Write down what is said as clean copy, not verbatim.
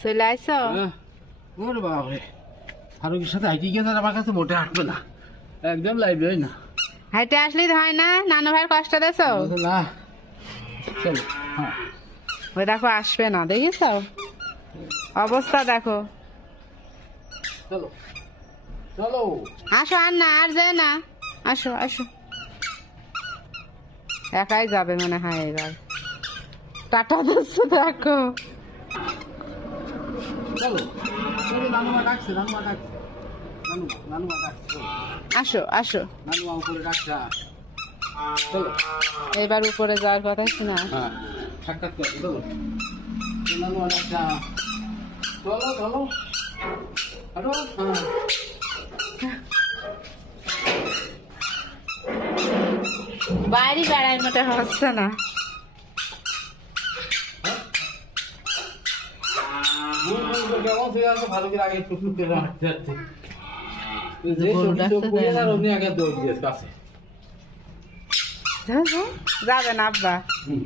চলে আইছো? ওরে বাবারে, ফারুকের সাথে হাইটে গিয়ে আমার কাছে মোটে হাঁটবে না, একদম লাইবে না। হাইটে আসলেই হয় না? নানু ভাইয়ের কষ্ট দেছো? না চলো। হ্যাঁ ওই দেখো আসবে না, দেখিস অবস্থা দেখো। চলো চলো। আসো, আর না, আর যায় না। আসো আসো, একাই যাবে মনে হয় এবার। টাটা দিচ্ছ দেখো। চলো চলো, নানুমা ডাকছে, নানুমা ডাকছে, নানুমা ডাকছে। আসো আসো, নানুমা উপরে ডাকছে। চলো এবার উপরে যাওয়ার কথা শোনা। হ্যাঁ সাক্ষাৎ করো, চলো। নানুমা ডাকছে, চলো চলো। হাঁটো। হ্যাঁ বাইরে বেড়াই মতো হচ্ছে না। কেমন ফিরে আসো, ভালো করে আগে একটু ফুটতে হাঁটতে হাঁটতে আগে দৌড় দিয়েছে কাছে। যাবে না আব্বা। হুম